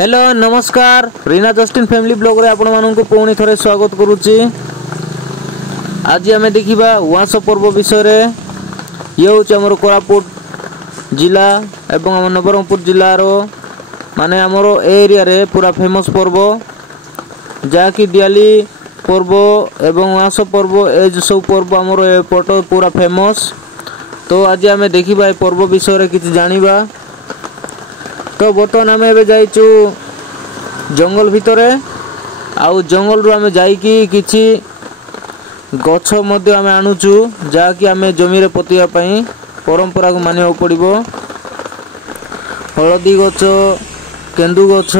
Hello नमस्कार Reena Justin family blog रे आपण माननकु पुणी थरे स्वागत करूची। आज आमे देखिबा उआस पर्व विषय रे। ये होचे हमर कोरापुट जिला एवं हमर नवरंगपुर जिला रो माने हमर एरिया रे पूरा फेमस पर्व जाकी दिवाली पर्व एवं उआस पर्व ए सब पर्व हमर एपट पूरा फेमस। तो आज आमे देखिबा ए पर्व विषय रे किछ जानिबा। तो बर्तमान आम ए जाइचु जंगल भितरे आउ जंगल रु आम जाइकी किछि गछ मध्य आम आणुचु जाकि आम जमी रे पोतिया पई परंपरा को मानिया पड़िबो। हलदी गछ, केंदु गछ,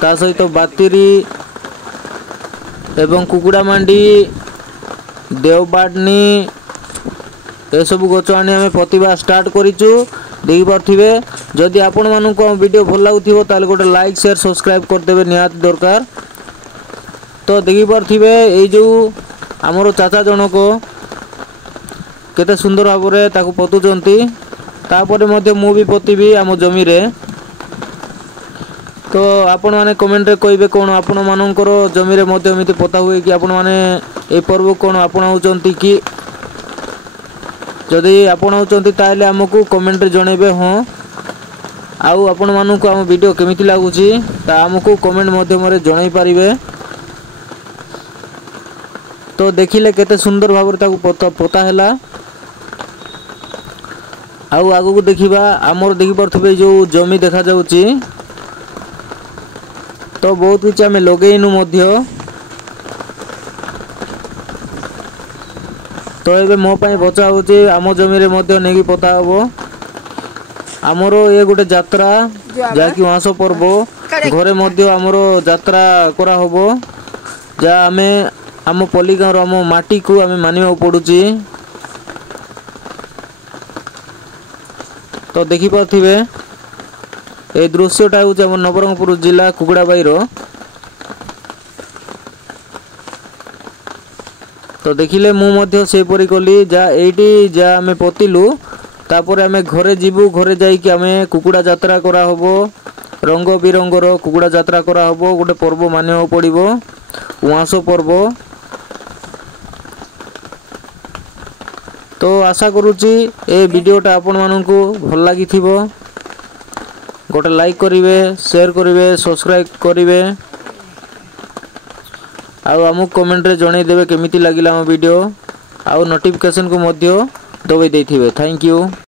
ता सहित बातिरी एवं कुकुड़ा मांडी, देवबाडनी ए सब गछ आनी आम पोतिबा स्टार्ट करिचु। देखि पारथिबे जदि आपण माननको वीडियो भल लागुथिबो ताले गोटे लाइक शेयर सब्सक्राइब कर देबे निहात दरकार। तो देखि पारथिबे ए जो हमरो चाचा जनको केते सुंदर भाबरे ताकू पतुचंती तापरे मध्ये मु भी पतिबी हम जमी रे। तो आपण माने कमेंट रे कहिबे कोन आपण मानकर जमी रे मध्ये एमिति पता हुए कि आपण माने ए पर्व कोन आपणाउचंती कि जदि आपणाउचंती ताले हमकु कमेंट रे जणेबे। हां आउ आपण माननको हम वीडियो केमिति लागुची ता हमकु कमेंट माध्यम रे जणाई पारिबे। तो देखिले केते सुंदर भाबरे ताकू पता हैला। आउ आगु को देखिबा हमर देखि परथबे जो जमी देखा जाउची तो बहुत किछ हमें लगेइनु मध्य। तो एबे मो पई बचा होची आमो जमी रे मध्य नेगी पता हबो। हमरो ये गोटे यात्रा जाकि उआस पर्व घरे मध्य हमरो यात्रा करा हबो जा हमें हम पल्ली गाँव हम माटी को हमें मानिबा पड़ुची। तो देखि पाथिबे ए दृश्यटा होचे हमर नवरंगपुर जिला कुकुड़ाबाई रो। तो देखिले मु मध्य से परी कली जा एटी जा हमें पतिलु तापर आमे घरे जीवु घरे जाई कि आमे कुकुड़ा यात्रा करा हबो रंग बिरंगर कुकुड़ा यात्रा करा हबो गोटे पर्व मानिया पड़िबो उआस पर्व। तो आशा करूची ए वीडियोटा आपण माननकु भल लागिथिबो। गोटे लाइक करिवे शेयर करिवे सब्सक्राइब करिवे आउ हमक कमेंट रे जणाई देबे केमिति लागिला हम वीडियो आउ नोटिफिकेशन को मध्य दबाई देथिबे। Thank you.